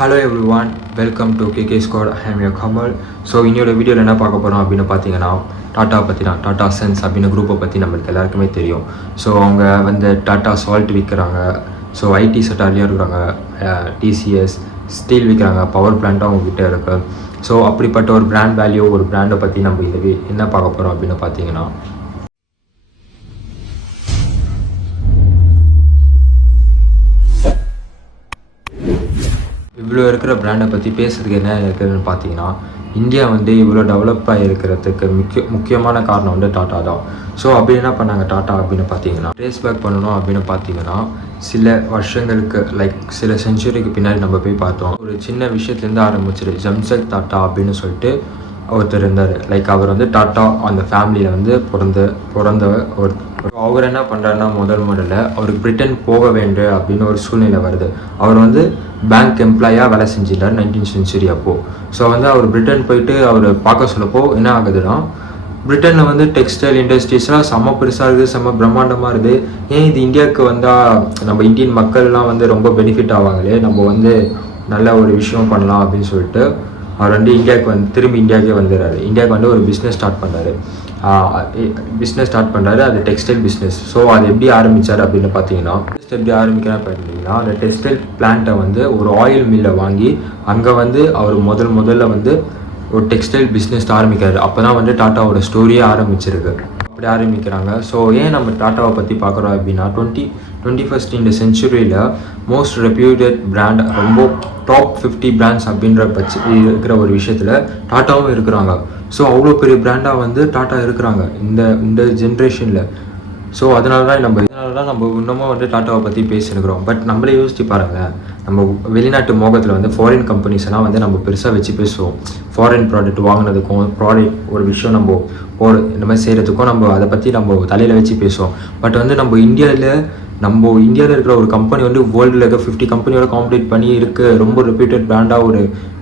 Hello everyone, welcome to KK squad. I am your Kamal. So இன்னொரு வீடியோவில் என்ன பார்க்க போகிறோம் அப்படின்னு பார்த்தீங்கன்னா, டாட்டா பற்றி தான். டாட்டா சன்ஸ் அப்படின்னு குரூப்பை பற்றி நம்மளுக்கு எல்லாருக்குமே தெரியும். ஸோ அவங்க வந்து டாட்டா சால்ட் விற்கிறாங்க. ஸோ ஐடி செக்டார்லேயும் இருக்கிறாங்க. டிசிஎஸ் ஸ்டீல் விற்கிறாங்க. பவர் பிளான்ட்டும் அவங்ககிட்ட இருக்குது. ஸோ அப்படிப்பட்ட ஒரு பிராண்ட் வேல்யூ, ஒரு பிராண்டை பற்றி நம்ம இதை என்ன பார்க்க போகிறோம் அப்படின்னு பார்த்தீங்கன்னா, இவ்வளோ இருக்கிற பிராண்டை பற்றி பேசுறதுக்கு என்ன இருக்குதுன்னு பார்த்தீங்கன்னா, இந்தியா வந்து இவ்வளோ டெவலப்பாக இருக்கிறதுக்கு முக்கியமான காரணம் வந்து டாட்டா தான். ஸோ அப்படி என்ன பண்ணாங்க டாட்டா அப்படின்னு பார்த்தீங்கன்னா, ட்ரேஸ் பேக் பண்ணணும் அப்படின்னு பார்த்தீங்கன்னா, சில வருஷங்களுக்கு சில செஞ்சுரிக்கு பின்னாடி நம்ம போய் பார்த்தோம். ஒரு சின்ன விஷயத்துலேருந்து ஆரம்பிச்சிரு. ஜம்ஷெட் டாட்டா அப்படின்னு சொல்லிட்டு ஒருத்தர் இருந்தார். அவர் வந்து டாட்டா அந்த ஃபேமிலியில் வந்து பிறந்தவர். அவர் என்ன பண்ணுறாருன்னா, முதல்ல அவருக்கு பிரிட்டன் போக வேண்டும் அப்படின்னு ஒரு சூழ்நிலை வருது. அவர் வந்து பேங்க் எம்ப்ளாயாக வேலை செஞ்சிட்டார் 19th century அப்போது. ஸோ வந்து அவர் பிரிட்டன் போயிட்டு அவர் பார்க்க சொல்லப்போ என்ன ஆகுதுன்னா, பிரிட்டனில் வந்து டெக்ஸ்டைல் இண்டஸ்ட்ரீஸ்லாம் செம்ம பெருசாக இருக்குது, செம்ம பிரம்மாண்டமாக இருக்குது. ஏன் இது இந்தியாவுக்கு வந்தால் நம்ம இந்தியன் மக்கள்லாம் வந்து ரொம்ப பெனிஃபிட் ஆவாங்களே, நம்ம வந்து நல்ல ஒரு விஷயம் பண்ணலாம் அப்படின்னு சொல்லிட்டு அவர் வந்து திரும்பி இந்தியாவுக்கே வந்துடுறாரு. இந்தியாவுக்கு வந்து ஒரு பிஸ்னஸ் ஸ்டார்ட் பண்ணுறாரு. அது டெக்ஸ்டைல் பிஸ்னஸ். ஸோ அது எப்படி ஆரம்பித்தார் அப்படின்னு பார்த்தீங்கன்னா, எப்படி ஆரம்பிக்கிறான்னு பார்த்தீங்கன்னா, அந்த டெக்ஸ்டைல் பிளான்ட்டை வந்து ஒரு ஆயில் மில்லை வாங்கி அங்கே வந்து அவர் முதல்ல வந்து ஒரு டெக்ஸ்டைல் பிஸ்னஸ் ஆரம்பிக்கிறாரு. அப்போ தான் வந்து டாட்டாவோட ஸ்டோரியே ஆரம்பிச்சிருக்கு. அப்படி ஆரம்பிக்கிறாங்க. ஸோ ஏன் நம்ம டாட்டாவை பற்றி பார்க்குறோம் அப்படின்னா, 21st century most reputed brand, ரொம்ப டாப் 50 பிராண்ட்ஸ் அப்படின்ற இருக்கிற ஒரு விஷயத்தில் டாட்டாவும் இருக்கிறாங்க. ஸோ அவ்வளோ பெரிய பிராண்டாக வந்து டாட்டா இருக்கிறாங்க இந்த ஜென்ரேஷனில். ஸோ அதனால தான் நம்ம இன்னமும் வந்து டாட்டாவை பற்றி பேசினுக்கிறோம். பட் நம்மளே யோசிச்சு பாருங்கள், நம்ம வெளிநாட்டு மோகத்தில் வந்து ஃபாரின் கம்பெனிஸ் எல்லாம் வந்து நம்ம பெருசாக வச்சு பேசுவோம். ஃபாரின் ப்ராடக்ட் வாங்கினதுக்கும் ஒரு விஷயம் நம்ம இந்த மாதிரி செய்கிறதுக்கும் நம்ம அதை பற்றி நம்ம தலையில் வச்சு பேசுவோம். பட் வந்து நம்ம இந்தியாவில் இருக்கிற ஒரு கம்பெனி வந்து வேர்ல்டில் இருக்க 50 கம்பெனியோட காம்பீட் பண்ணி இருக்குது. ரொம்ப ரெப்யூட்டட் பிராண்டாக ஒரு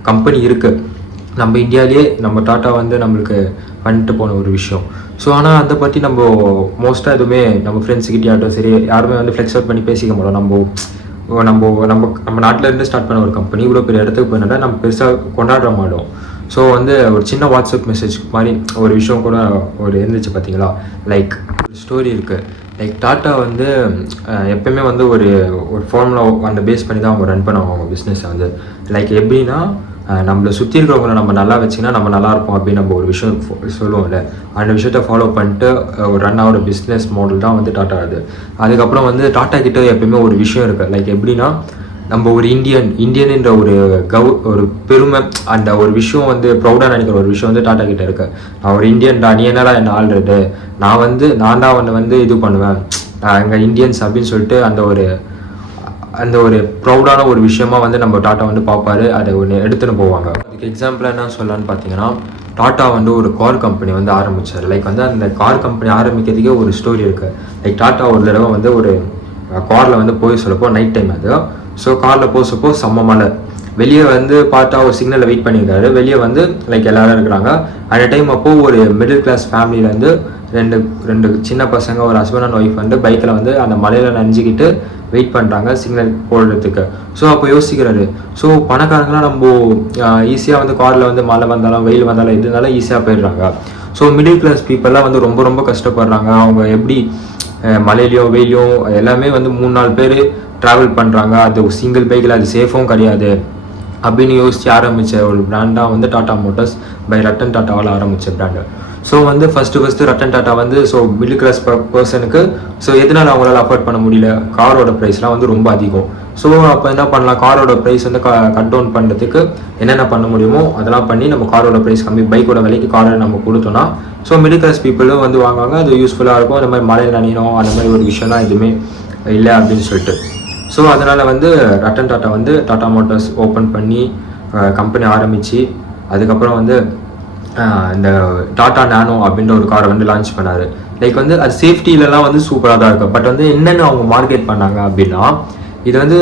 கம்பெனி இருக்குது நம்ம இந்தியாவிலே. நம்ம டாட்டா வந்து நம்மளுக்கு பண்ணிட்டு போன ஒரு விஷயம். ஸோ ஆனால் அதை பற்றி நம்ம மோஸ்ட்டாக எதுவுமே நம்ம ஃப்ரெண்ட்ஸுக்கிட்டேயாட்டும் சரி யாருமே வந்து ஃப்ளெக்ஸ் அவுட் பண்ணி பேசிக்க மாட்டோம். நம்ம நாட்டில் இருந்து ஸ்டார்ட் பண்ண ஒரு கம்பெனி இவ்வளோ பெரிய இடத்துக்கு போயினா நம்ம பெருசாக கொண்டாட மாட்டோம். ஸோ வந்து ஒரு சின்ன வாட்ஸ்அப் மெசேஜ் மாதிரி ஒரு விஷயம் கூட இருந்துச்சு பார்த்தீங்களா. ஒரு ஸ்டோரி இருக்குது. டாட்டா வந்து எப்பயுமே வந்து ஒரு ஃபார்முலா அந்த பேஸ் பண்ணி தான் அவங்க ரன் பண்ணுவாங்க அவங்க பிஸ்னஸை வந்து. எப்படின்னா, நம்மளை சுற்றி இருக்கிறவங்கள நம்ம நல்லா வச்சிங்கன்னா நம்ம நல்லா இருப்போம் அப்படின்னு நம்ம ஒரு விஷயம் சொல்லுவோம்ல. அந்த விஷயத்த ஃபாலோ பண்ணிட்டு ஒரு ரன் ஆகிற பிஸ்னஸ் மாடல் தான் வந்து டாட்டா. அதுக்கப்புறம் வந்து டாட்டா கிட்ட எப்பயுமே ஒரு விஷயம் இருக்குது. எப்படின்னா, நம்ம ஒரு இந்தியன்ன்ற ஒரு பெருமை, அந்த ஒரு விஷயம் வந்து ப்ரௌடாக நினைக்கிற ஒரு விஷயம் வந்து டாட்டா கிட்ட இருக்கு. நான் ஒரு இந்தியன்டா, நீ என்னடா என்ன ஆள்றது, நான் தான் வந்து இது பண்ணுவேன், நான் எங்கள் இந்தியன்ஸ் அப்படின்னு சொல்லிட்டு அந்த ஒரு ப்ரௌடான ஒரு விஷயமா வந்து நம்ம டாட்டா வந்து பார்ப்பாரு. அதை ஒன்று எடுத்துன்னு போவாங்க. அதுக்கு எக்ஸாம்பிளாக என்ன சொல்லலான்னு பார்த்தீங்கன்னா, டாட்டா வந்து ஒரு கார் கம்பெனி வந்து ஆரம்பித்தார். வந்து அந்த கார் கம்பெனி ஆரம்பிக்கிறதுக்கே ஒரு ஸ்டோரி இருக்குது. டாட்டா ஒரு தடவை வந்து ஒரு காரில் வந்து போய் சொல்லப்போ நைட் டைம் அது. ஸோ காரில் போசப்போ செம்ம மழை. வெளியே வந்து பார்த்தா ஒரு சிக்னலில் வெயிட் பண்ணியிருக்காரு. வெளியே வந்து எல்லாரும் இருக்கிறாங்க. அந்த டைம் அப்போது ஒரு மிடில் கிளாஸ் ஃபேமிலியிலேருந்து ரெண்டு சின்ன பசங்க, ஒரு ஹஸ்பண்ட் அண்ட் ஒய்ஃப் வந்து பைக்கில் வந்து அந்த மலையில் நனைஞ்சிக்கிட்டு வெயிட் பண்ணுறாங்க சிக்னல் போடுறதுக்கு. ஸோ அப்போ யோசிக்கிறாரு, ஸோ பணக்காரங்களாம் நம்ம ஈஸியாக வந்து காரில் வந்து மழை வந்தாலும் வெயில் வந்தாலும் எது இருந்தாலும் ஈஸியாக போயிடுறாங்க. ஸோ மிடில் கிளாஸ் பீப்புளெலாம் வந்து ரொம்ப ரொம்ப கஷ்டப்படுறாங்க. அவங்க எப்படி மழையிலையோ வெயிலையோ எல்லாமே வந்து 3-4 பேர் ட்ராவல் பண்ணுறாங்க. அது சிங்கிள் பைக்கில் அது சேஃபும் கிடையாது அப்படின்னு யோசித்து ஆரம்பித்த ஒரு பிராண்டாக வந்து டாட்டா மோட்டார்ஸ் பை ரட்டன் டாட்டாவால் ஆரம்பித்த பிராண்டு. ஸோ வந்து ஃபஸ்ட்டு ரட்டன் டாட்டா வந்து மிடில் கிளாஸ் பர்சனுக்கு எதனால் அவங்களால அஃபோர்ட் பண்ண முடியல, காரோட ப்ரைஸ்லாம் வந்து ரொம்ப அதிகம். ஸோ அப்போ என்ன பண்ணலாம், காரோட ப்ரைஸ் வந்து கட் டவுன் பண்ணுறதுக்கு என்னென்ன பண்ண முடியுமோ அதெல்லாம் பண்ணி நம்ம காரோட ப்ரைஸ் கம்மி, பைக்கோட விலைக்கு காரை நம்ம கொடுத்தோன்னா மிடில் கிளாஸ் பீப்புளும் வந்து வாங்குவாங்க. அது யூஸ்ஃபுல்லாக இருக்கும். அந்த மாதிரி மழையில் நனையணும் அந்த மாதிரி ஒரு விஷயம்லாம் எதுவுமே இல்லை அப்படின்னு சொல்லிட்டு. ஸோ அதனால் வந்து ரட்டன் டாட்டா வந்து டாட்டா மோட்டார்ஸ் ஓப்பன் பண்ணி கம்பெனி ஆரம்பித்து அதுக்கப்புறம் வந்து இந்த டாட்டா நானோ அப்படின்ற ஒரு காரை வந்து லான்ச் பண்ணார். வந்து அது சேஃப்டிலலாம் வந்து சூப்பராக தான் இருக்கும். பட் வந்து என்னென்னு அவங்க மார்க்கெட் பண்ணாங்க அப்படின்னா, இது வந்து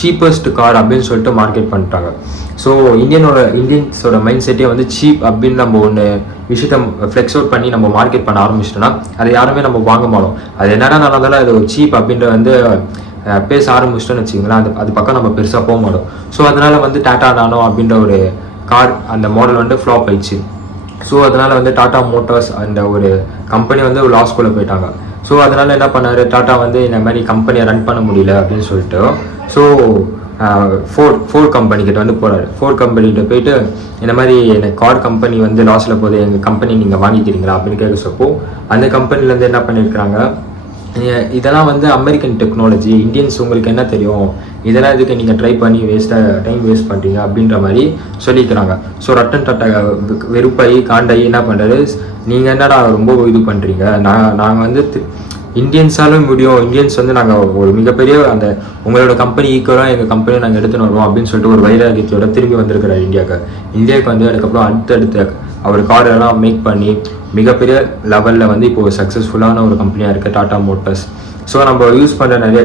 சீப்பஸ்ட் கார் அப்படின்னு சொல்லிட்டு மார்க்கெட் பண்ணிட்டாங்க. ஸோ இந்தியன்ஸோட மைண்ட் செட்டே வந்து சீப் அப்படின்னு நம்ம ஒன்று விஷயத்த ஃப்ளெக்ஸ் அவுட் பண்ணி நம்ம மார்க்கெட் பண்ண ஆரம்பிச்சிட்டோன்னா அதை யாருமே நம்ம வாங்க மாட்டோம். அது என்னடா நடந்தாலும் அது ஒரு சீப் அப்படின்ற வந்து பேச ஆரம்பிச்சிட்டோன்னு வச்சுக்கோங்களேன், அது பக்கம் நம்ம பெருசாக போக மாட்டோம். ஸோ அதனால் வந்து டாட்டா நானோ அப்படின்ற ஒரு கார் அந்த மாடல் வந்து ஃப்ளாப் ஆயிடுச்சு. ஸோ அதனால் வந்து டாட்டா மோட்டார்ஸ் அந்த ஒரு கம்பெனி வந்து ஒரு லாஸ்குள்ளே போயிட்டாங்க. ஸோ அதனால் என்ன பண்ணார், டாட்டா வந்து இந்த மாதிரி கம்பெனியை ரன் பண்ண முடியல அப்படின்னு சொல்லிட்டு ஸோ ஃபோர்ட் கம்பெனிக்கிட்ட வந்து போகிறாரு. ஃபோர்ட் கம்பெனிகிட்ட போயிட்டு இந்த மாதிரி எனக்கு கார் கம்பெனி வந்து லாஸில் போகுது, எங்கள் கம்பெனி நீங்கள் வாங்கிக்கிறீங்களா அப்படின்னு கேட்குறப்போ அந்த கம்பெனிலேருந்து என்ன பண்ணியிருக்கிறாங்க, இதெல்லாம் வந்து அமெரிக்கன் டெக்னாலஜி, இந்தியன்ஸ் உங்களுக்கு என்ன தெரியும், இதெல்லாம் இதுக்கு நீங்கள் ட்ரை பண்ணி டைம் வேஸ்ட் பண்ணுறீங்க அப்படின்ற மாதிரி சொல்லிக்கிறாங்க. ஸோ ரட்டன் டாட்டா வெறுப்பாகி காண்டாகி என்ன பண்ணுறாரு, நீங்கள் என்னடா ரொம்ப இது பண்ணுறீங்க, நாங்கள் வந்து இந்தியன்ஸாலும் முடியும், இந்தியன்ஸ் வந்து நாங்கள் ஒரு மிகப்பெரிய அந்த உங்களோட கம்பெனி ஈக்குவலாக எங்கள் கம்பெனியை நாங்கள் எடுத்துன்னு வருவோம் அப்படின்னு சொல்லிட்டு ஒரு வைராகியத்தோட திரும்பி வந்திருக்கிறார் இந்தியாவுக்கு வந்து அதுக்கப்புறம் அடுத்தடுத்து அவர் கார் எல்லாம் மேக் பண்ணி மிகப்பெரிய லெவலில் வந்து இப்போ சக்ஸஸ்ஃபுல்லான ஒரு கம்பெனியாக இருக்குது டாட்டா மோட்டர்ஸ். ஸோ நம்ம யூஸ் பண்ணுற நிறைய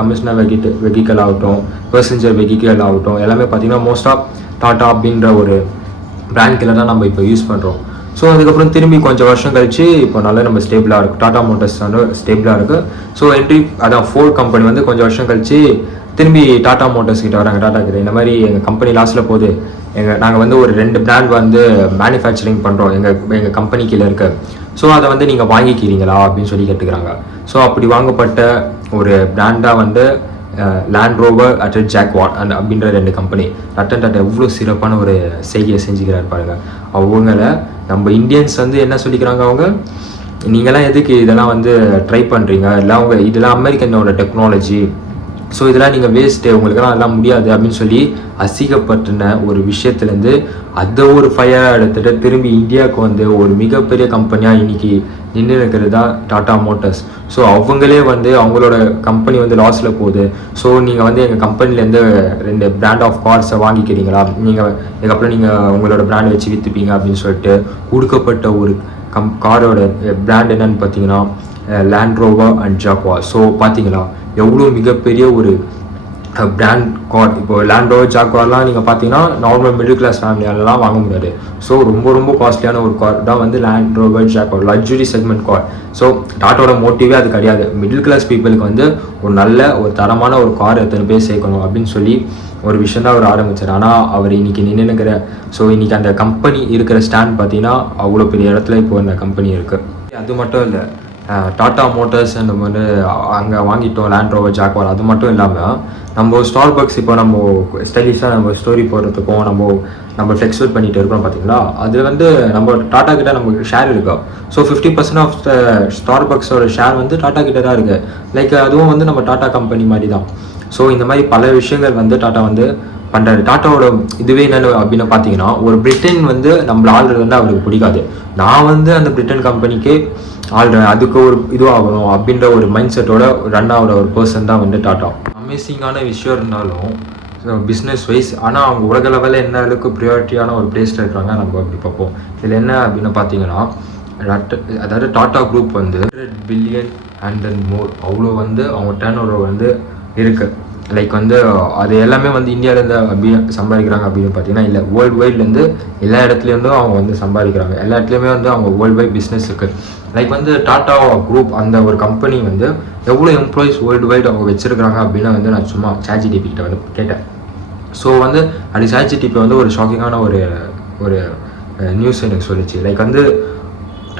கமிஷனர் வெஹிக்கல் ஆகட்டும், பேசஞ்சர் வெஹிக்கல் ஆகட்டும், எல்லாமே பார்த்திங்கன்னா மோஸ்ட் ஆஃப் டாட்டா அப்படின்ற ஒரு பிராண்ட் கீழே தான் நம்ம இப்போ யூஸ் பண்ணுறோம். ஸோ அதுக்கப்புறம் திரும்பி கொஞ்சம் வருஷம் கழிச்சு இப்போ நல்லா நம்ம ஸ்டேபிளாக இருக்குது, டாட்டா மோட்டர்ஸ் வந்து ஸ்டேபிளாக இருக்குது. ஸோ அதான் ஃபோர்ட் கம்பெனி வந்து கொஞ்சம் வருஷம் கழிச்சு திரும்பி டாட்டா மோட்டர்ஸ் கிட்ட வராங்க. டாட்டா கிட்ட இந்த மாதிரி எங்கள் கம்பெனி லாஸில் போகுது, நாங்கள் வந்து ஒரு 2 பிராண்ட் வந்து மேனுஃபேக்சரிங் பண்ணுறோம் எங்கள் கம்பெனி கீழே இருக்கு, ஸோ அதை வந்து நீங்கள் வாங்கிக்கிறீங்களா அப்படின்னு சொல்லி கேட்டுக்கிறாங்க. ஸோ அப்படி வாங்கப்பட்ட ஒரு பிராண்டாக வந்து லேண்ட் ரோவர் அட் ஜாக்வார் அப்படின்ற 2 கம்பெனி. ரட்டன் டாட்டா எவ்வளோ சிறப்பான ஒரு செய்கையை செஞ்சுக்கிறாரு பாருங்க. அவங்கள நம்ம இந்தியன்ஸ் வந்து என்ன சொல்லிக்கிறாங்க, அவங்க நீங்களாம் எதுக்கு இதெல்லாம் வந்து ட்ரை பண்ணுறீங்க, இல்லை அவங்க இதெல்லாம் அமெரிக்கனோட டெக்னாலஜி, ஸோ இதெல்லாம் நீங்கள் வேஸ்ட்டு, உங்களுக்கெல்லாம் அதெல்லாம் முடியாது அப்படின்னு சொல்லி அசிங்கப்பட்டுன ஒரு விஷயத்துலேருந்து அதை ஒரு ஃபயராக எடுத்துகிட்டு திரும்பி இந்தியாவுக்கு வந்து ஒரு மிகப்பெரிய கம்பெனியாக இன்றைக்கி நின்று இருக்கிறது தான் டாட்டா மோட்டர்ஸ். ஸோ அவங்களே வந்து அவங்களோட கம்பெனி வந்து லாஸில் போகுது, ஸோ நீங்கள் வந்து எங்கள் கம்பெனிலேருந்து 2 பிராண்ட் ஆஃப் கார்ஸை வாங்கிக்கிறீங்களா, இதுக்கப்புறம் நீங்கள் உங்களோட பிராண்ட் வச்சு விற்றுப்பீங்க அப்படின்னு சொல்லிட்டு கொடுக்கப்பட்ட ஒரு காரோட பிராண்ட் என்னன்னு பார்த்தீங்கன்னா land rover and Jaguar. So பார்த்தீங்களா எவ்வளோ மிகப்பெரிய ஒரு பிராண்ட் கார். இப்போ லேண்ட் ரோவர் ஜாக்வார்லாம் நீங்கள் பார்த்தீங்கன்னா நார்மல் மிடில் கிளாஸ் ஃபேமிலியாலலாம் வாங்க முடியாது. ஸோ ரொம்ப காஸ்ட்லியான ஒரு கார் தான் வந்து land rover jaguar, luxury segment car. So டாட்டாவோட மோட்டிவே அது கிடையாது, மிடில் கிளாஸ் பீப்புளுக்கு வந்து ஒரு நல்ல ஒரு தரமான ஒரு கார் எத்தனை பேர் சேர்க்கணும் அப்படின்னு சொல்லி ஒரு விஷயம் தான் அவர் ஆரம்பித்தார். ஆனால் அவர் இன்றைக்கி நின்றுக்கிற ஸோ இன்றைக்கி அந்த கம்பெனி இருக்கிற ஸ்டாண்ட் பார்த்தீங்கன்னா அவ்வளோ பெரிய இடத்துல இப்போ அந்த கம்பெனி இருக்குது. அது மட்டும் இல்லை, டாட்டா மோட்டர்ஸ் அந்த மாதிரி அங்கே வாங்கிட்டோம் லேண்ட் ரோவர் ஜாக்வார். அது மட்டும் இல்லாமல் நம்ம ஸ்டார்பக்ஸ் இப்போ நம்ம ஸ்டைலிஷாக நம்ம ஸ்டோரி போடுறதுக்கும் நம்ம ஃப்ளெக்ஸ்வேட் பண்ணிட்டு இருக்கோம் பார்த்தீங்களா, அது வந்து நம்ம டாட்டா கிட்ட நமக்கு ஷேர் இருக்கா. ஸோ 50% ஆஃப் ஸ்டார்பக்ஸோட ஷேர் வந்து டாட்டா கிட்ட தான் இருக்குது. லைக் அதுவும் வந்து நம்ம டாட்டா கம்பெனி மாதிரி தான். ஸோ இந்த மாதிரி பல விஷயங்கள் வந்து டாட்டா வந்து பண்ணுறாரு. டாட்டாவோட இதுவே என்னென்னு அப்படின்னு பார்த்தீங்கன்னா, ஒரு பிரிட்டன் வந்து நம்மள ஆள்றது வந்து அவருக்கு பிடிக்காது. நான் வந்து அந்த பிரிட்டன் கம்பெனிக்கே ஆள்றேன், அதுக்கு ஒரு இதுவாகணும் அப்படின்ற ஒரு மைண்ட் செட்டோட ரன் ஆகிற ஒரு பர்சன் தான் வந்து டாட்டா. அமேசிங்கான விஷயம் இருந்தாலும் பிஸ்னஸ் வைஸ், ஆனால் அவங்க உலக லெவலில் என்ன அளவுக்கு ப்ரியாரிட்டியான ஒரு பிளேஸில் இருக்கிறாங்க நம்ம அப்படி பார்ப்போம். இதில் என்ன அப்படின்னு பார்த்தீங்கன்னா, அதாவது டாட்டா குரூப் வந்து 100 பில்லியன் அண்ட் தென் மோர் அவ்வளோ வந்து அவங்க டர்ன் ஓவர் வந்து இருக்குது. லைக் வந்து அது எல்லாமே வந்து இந்தியாவிலேருந்து அப்படி சம்பாதிக்கிறாங்க அப்படின்னு பார்த்தீங்கன்னா இல்லை, வேர்ல்டு வைட்லேருந்து எல்லா இடத்துலேருந்தும் அவங்க வந்து சம்பாதிக்கிறாங்க. எல்லா இடத்துலையுமே வந்து அவங்க வேர்ல்டு வைட் பிஸ்னஸ் இருக்குது. லைக் வந்து டாட்டா குரூப் அந்த ஒரு கம்பெனி வந்து எவ்வளோ எம்ப்ளாயிஸ் வேர்ல்டு வைட் அவங்க வச்சுருக்காங்க அப்படின்னு வந்து நான் சும்மா ChatGPT கிட்ட வந்து கேட்டேன். ஸோ வந்து அது ChatGPT வந்து ஒரு ஷாக்கிங்கான ஒரு நியூஸ் எனக்கு சொல்லிச்சு. லைக் வந்து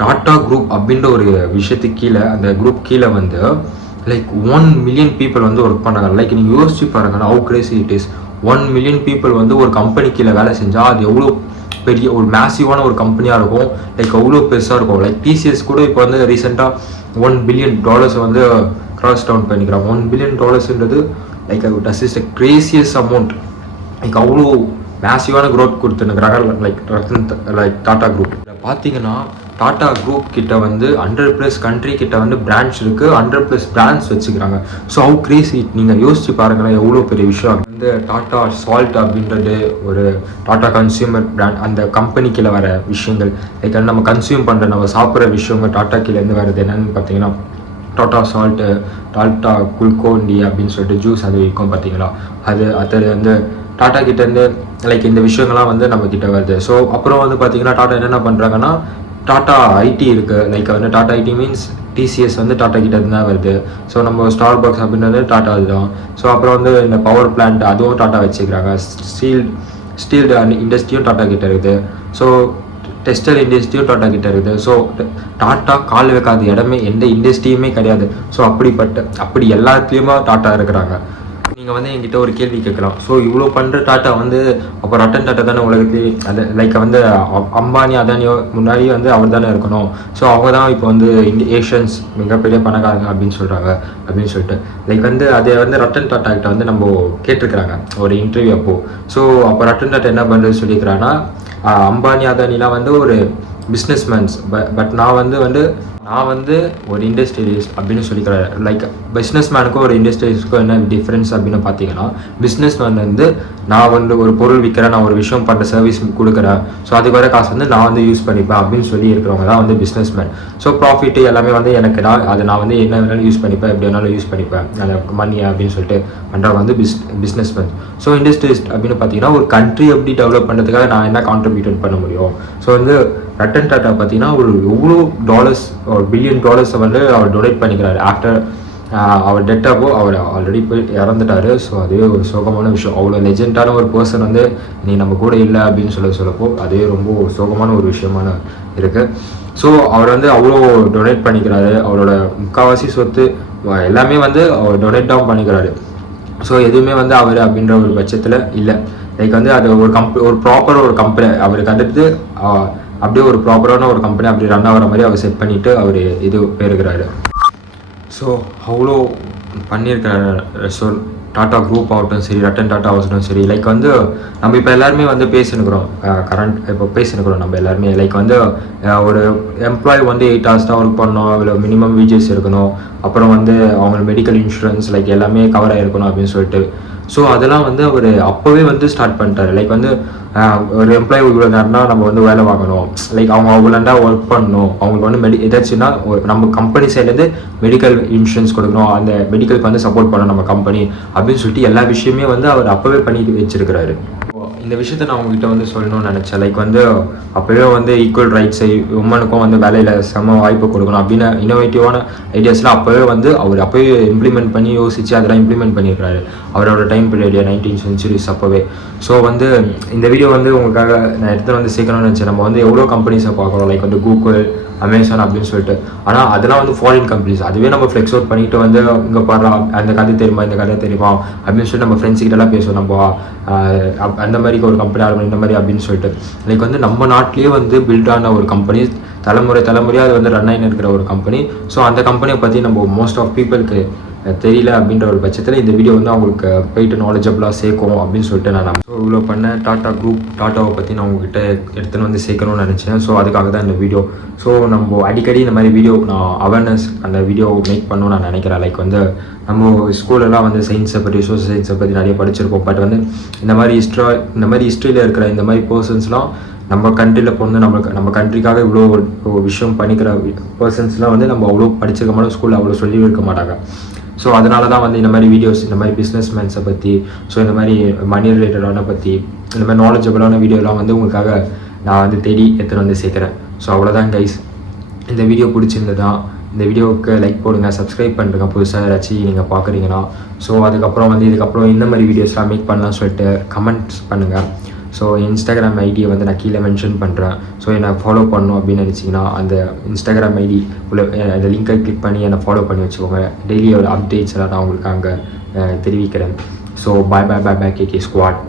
டாட்டா குரூப் அப்படின்ற ஒரு விஷயத்துக்கு கீழே அந்த குரூப் கீழே வந்து லைக் 1 மில்லியன் பீப்புள் வந்து ஒர்க் பண்ணுறாங்க. லைக் நீங்கள் யோசிச்சு பாருங்கன்னா how crazy it is. 1 million people வந்து ஒரு கம்பெனி கீழே வேலை செஞ்சால் அது எவ்வளோ பெரிய ஒரு மேசிவான ஒரு கம்பெனியாக இருக்கும். லைக் அவ்வளோ பெருசாக இருக்கும். லைக் TCS கூட இப்போ வந்து ரீசெண்டாக $1 பில்லியன் வந்து கிராஸ் டவுன் பண்ணிக்கிறாங்க. $1 பில்லியன்ன்றது like this is a gracious amount. Like அவ்வளோ மேசிவான க்ரோத் கொடுத்துருக்குறாங்க லைக் டாட்டா குரூப். பார்த்தீங்கன்னா டாட்டா குரூப் கிட்ட வந்து 100+ கண்ட்ரி கிட்ட வந்து பிரான்ச் இருக்குது, 100+ பிராண்ட்ஸ் வச்சுக்கிறாங்க. So how Crazy. நீங்கள் யோசிச்சு பாருங்களேன் எவ்வளோ பெரிய விஷயம். வந்து டாட்டா சால்ட் அப்படின்றது ஒரு டாட்டா கன்சியூமர் பிராண்ட். அந்த கம்பெனி கீழே வர விஷயங்கள் லைக் நம்ம கன்சியூம் பண்ணுற நம்ம சாப்பிட்ற விஷயங்கள் டாட்டா கீழேருந்து வருது. என்னென்னு பார்த்தீங்கன்னா டாட்டா சால்ட்டு, டாட்டா குல்கோண்டி அப்படின்னு சொல்லிட்டு ஜூஸ் அது விற்கும் பார்த்தீங்களா, அது வந்து டாட்டா கிட்டேருந்து லைக் இந்த விஷயங்கள்லாம் வந்து நம்ம கிட்ட வருது. ஸோ அப்புறம் வந்து பார்த்தீங்கன்னா டாட்டா என்னென்ன பண்ணுறாங்கன்னா டாட்டா ஐடி இருக்குது. லைக் வந்து டாட்டா ஐடி மீன்ஸ் டிசிஎஸ் வந்து டாட்டா கிட்ட இருந்து தான் வருது. ஸோ நம்ம ஸ்டார் பாக்ஸ் அப்படின்றது டாட்டா இதுதான். ஸோ அப்புறம் வந்து இந்த பவர் பிளான்ட் அதுவும் டாட்டா வச்சுக்கிறாங்க. ஸ்டீல் இண்டஸ்ட்ரியும் டாட்டா கிட்ட இருக்குது. ஸோ டெக்ஸ்டைல் இண்டஸ்ட்ரியும் டாட்டா கிட்ட இருக்குது. ஸோ டாட்டா கால் வைக்காத இடமே எந்த இண்டஸ்ட்ரியுமே கிடையாது. ஸோ அப்படி எல்லாத்துலேயுமே டாட்டா இருக்கிறாங்க. நீங்கள் வந்து என்கிட்ட ஒரு கேள்வி கேட்கலாம். ஸோ இவ்வளோ பண்ணுற டாட்டா வந்து அப்போ ரட்டன் டாட்டா தானே உலகத்துலேயே அது லைக் வந்து அம்பானி அதானியோ முன்னாடி வந்து அவர் தானே இருக்கணும். ஸோ அவங்க தான் இப்போ வந்து ஏஷியன்ஸ் மிகப்பெரிய பணக்காரங்க அப்படின்னு சொல்லிட்டு லைக் வந்து அதை வந்து ரட்டன் டாட்டா கிட்ட வந்து நம்ம கேட்டிருக்கிறாங்க ஒரு இன்டர்வியூ அப்போது. ஸோ அப்போ ரட்டன் டாட்டா என்ன பண்ணுறது சொல்லியிருக்கிறாங்கன்னா, அம்பானி அதானிலாம் வந்து ஒரு பிஸ்னஸ்மேன்ஸ், பட் நான் வந்து ஒரு இண்டஸ்ட்ரியலிஸ்ட் அப்படின்னு சொல்லிக்கிறேன். லைக் பிஸ்னஸ் மேனுக்கும் ஒரு இண்டஸ்ட்ரியலிஸ்ட்டுக்கும் என்ன டிஃப்ரென்ஸ் அப்படின்னு பார்த்தீங்கன்னா, பிஸ்னஸ் மேன் வந்து நான் வந்து ஒரு பொருள் விற்கிறேன், நான் ஒரு விஷயம் பண்ணுற சர்வீஸ் கொடுக்குறேன், ஸோ அதுக்கு வர காசு வந்து நான் வந்து யூஸ் பண்ணிப்பேன் அப்படின்னு சொல்லி இருக்கிறவங்க தான் வந்து பிஸ்னஸ் மேன். ஸோ ப்ராஃபிட் எல்லாமே வந்து எனக்கு நான் வந்து என்ன வேணாலும் யூஸ் பண்ணிப்பேன், எப்படி வேணாலும் யூஸ் பண்ணிப்பேன் அந்த மணி அப்படின்னு சொல்லிட்டு பண்ணுறவங்க வந்து பிஸ்னஸ் மேன். ஸோ இண்டஸ்ட்ரியலிஸ்ட் அப்படின்னு பார்த்தீங்கன்னா, ஒரு கண்ட்ரி எப்படி டெவலப் பண்ணுறதுக்காக நான் என்ன கான்ட்ரிபியூட் பண்ண முடியும். ஸோ வந்து ரட்டன் டாட்டா பார்த்தீங்கன்னா ஒரு எவ்வளோ $1 பில்லியன் வந்து அவர் டொனேட் பண்ணிக்கிறாரு. ஆஃப்டர் அவர் டெட்டாப்போ அவர் ஆல்ரெடி போய் இறந்துட்டாரு. ஸோ அதுவே ஒரு சோகமான விஷயம். அவ்வளோ லெஜெண்டான ஒரு பர்சன் வந்து நீ நம்ம கூட இல்லை அப்படின்னு சொல்லப்போ அதுவே ரொம்ப சோகமான ஒரு விஷயமான இருக்குது. ஸோ அவர் வந்து அவ்வளோ டொனேட் பண்ணிக்கிறாரு. அவரோட முக்கால்வாசி சொத்து எல்லாமே வந்து அவர் டொனேட் தான் பண்ணிக்கிறாரு. ஸோ எதுவுமே வந்து அவர் அப்படின்ற ஒரு பட்சத்தில் இல்லை. லைக் வந்து அது ஒரு ப்ராப்பர் ஒரு கம்பெனி அவருக்கு அடுத்து அப்படியே ஒரு ப்ராப்பரான ஒரு கம்பெனி அப்படி ரன் ஆகிற மாதிரி அவர் செட் பண்ணிவிட்டு அவர் இது போயிருக்கிறாரு. ஸோ அவ்வளோ பண்ணியிருக்கிறாரு. ஸோ டாட்டா குரூப் ஆகட்டும் சரி, ரட்டன் டாட்டா ஆகட்டும் சரி, லைக் வந்து நம்ம இப்போ எல்லாருமே வந்து பேசினுக்கிறோம் நம்ம எல்லாருமே. லைக் வந்து ஒரு எம்ப்ளாயி வந்து 8 hours தான் ஒர்க் பண்ணணும், அதில் மினிமம் வேஜஸ் இருக்கணும், அப்புறம் வந்து அவங்க மெடிக்கல் இன்சூரன்ஸ் லைக் எல்லாமே கவர் ஆகிருக்கணும் அப்படின்னு சொல்லிட்டு. ஸோ அதெல்லாம் வந்து அவர் அப்போவே வந்து ஸ்டார்ட் பண்ணிட்டார். லைக் வந்து ஒரு எம்ப்ளாயி இவ்வளோ நேரம்னா நம்ம வந்து வேலை வாங்கணும், லைக் அவங்க அவ்வளோண்டா ஒர்க் பண்ணணும், அவங்களுக்கு வந்து ஏதாச்சுன்னா நம்ம கம்பெனி சைட்லேருந்து மெடிக்கல் இன்சூரன்ஸ் கொடுக்கணும், அந்த மெடிக்கலுக்கு வந்து சப்போர்ட் பண்ணணும் நம்ம கம்பெனி அப்படின்னு சொல்லிட்டு எல்லா விஷயமே வந்து அவர் அப்போவே பண்ணி வச்சிருக்கிறாரு. இந்த விஷயத்த நான் உங்ககிட்ட வந்து சொல்லணும்னு நினச்சேன். லைக் வந்து அப்போவே வந்து ஈக்குவல் ரைட்ஸை உமனுக்கும் வந்து வேலையில் சம வாய்ப்பு கொடுக்கணும் அப்படின்னு இன்னோவேட்டிவான ஐடியாஸ்லாம் அப்போவே இம்ப்ளிமெண்ட் பண்ணி யோசித்து அதெல்லாம் இம்ப்ளிமெண்ட் பண்ணியிருக்காரு அவரோட டைம் பீரியட் 19th century அப்போவே. ஸோ வந்து இந்த வீடியோ வந்து உங்களுக்காக நான் எடுத்து வந்து சேர்க்கணும்னு நினச்சேன். நம்ம வந்து எவ்வளோ கம்பெனிஸை பார்க்குறோம், லைக் வந்து கூகுள், அமேசான் அப்படின்னு சொல்லிட்டு. ஆனால் அதெல்லாம் வந்து ஃபாரின் கம்பெனிஸ். அதுவே நம்ம ஃப்ளெக்ஸ் அவுட் பண்ணிட்டு வந்து இங்கே பாடுறா அந்த கதை தெரியுமா, இந்த கதை தெரியுமா அப்படின்னு சொல்லிட்டு நம்ம ஃப்ரெண்ட்ஸ்கிட்டலாம் பேசுவோம். நம்ம அந்த மாதிரி ஒரு கம்பெனி ஆரம்பி இந்த மாதிரி அப்படின்னு சொல்லிட்டு. லைக் வந்து நம்ம நாட்டிலேயே வந்து பில்டான ஒரு கம்பெனி, தலைமுறையாக அது வந்து ரன் ஆகின்னு இருக்கிற ஒரு கம்பெனி. ஸோ அந்த கம்பெனியை பற்றி நம்ம மோஸ்ட் ஆஃப் பீப்புளுக்கு தெரியல அப்படின்ற ஒரு பட்சத்தில் இந்த வீடியோ வந்து அவங்களுக்கு போயிட்டு நாலேஜபிளாக சேர்க்கும் அப்படின்னு சொல்லிட்டு நான் இவ்வளோ பண்ணேன். டாட்டாவை பற்றி நான் உங்ககிட்ட எடுத்துன்னு வந்து சேர்க்கணும்னு நினச்சேன். ஸோ அதுக்காக தான் இந்த வீடியோ. ஸோ நம்ம அடிக்கடி இந்த மாதிரி வீடியோ நான் அவேர்னஸ் அந்த வீடியோ மேக் பண்ணணும்னு நான் நினைக்கிறேன். லைக் வந்து நம்ம ஸ்கூலெல்லாம் வந்து சயின்ஸை பற்றி, சோஷியல் சயின்ஸை பற்றி நிறைய படிச்சிருப்போம். பட் வந்து இந்த மாதிரி ஹிஸ்ட்ரியில் இருக்கிற இந்த மாதிரி பர்சன்ஸ்லாம் நம்ம கண்ட்ரியில் போந்து நம்ம கண்ட்ரிக்காக இவ்வளோ ஒரு விஷயம் பண்ணிக்கிற பர்சன்ஸ்லாம் வந்து நம்ம அவ்வளோ படிச்சிருக்க மாட்டோம், ஸ்கூலில் அவ்வளோ சொல்லி இருக்க மாட்டாங்க. ஸோ அதனால தான் வந்து இந்த மாதிரி வீடியோஸ், இந்த மாதிரி பிஸ்னஸ் மேன்ஸை பற்றி, ஸோ இந்த மாதிரி மணி ரிலேட்டடான பற்றி, இந்த மாதிரி நாலேஜபிளான வீடியோலாம் வந்து உங்களுக்காக நான் வந்து தேடி எடுத்துகிட்டு வந்து சேர்க்குறேன். ஸோ அவ்வளோதான் கைஸ். இந்த வீடியோ பிடிச்சிருந்ததா இந்த வீடியோவுக்கு லைக் போடுங்க, சப்ஸ்கிரைப் பண்ணுறேங்க புதுசாக ஏதாச்சும் நீங்கள் பார்க்குறீங்கன்னா. ஸோ அதுக்கப்புறம் வந்து இதுக்கப்புறம் இந்த மாதிரி வீடியோஸ்லாம் மேக் பண்ணலாம்னு சொல்லிட்டு கமெண்ட்ஸ் பண்ணுங்கள். ஸோ இன்ஸ்டாகிராம் ஐடியை வந்து நான் கீழே மென்ஷன் பண்ணுறேன். ஸோ என்னை ஃபாலோ பண்ணணும் அப்படின்னு நினச்சிங்கன்னா அந்த இன்ஸ்டாகிராம் ஐடி உள்ள அந்த லிங்கை கிளிக் பண்ணி என்னை ஃபாலோ பண்ணி வச்சுக்கோங்க. டெய்லியோட அப்டேட்ஸ் எல்லாம் நான் உங்களுக்கு அங்கே தெரிவிக்கிறேன். So bye KK squad.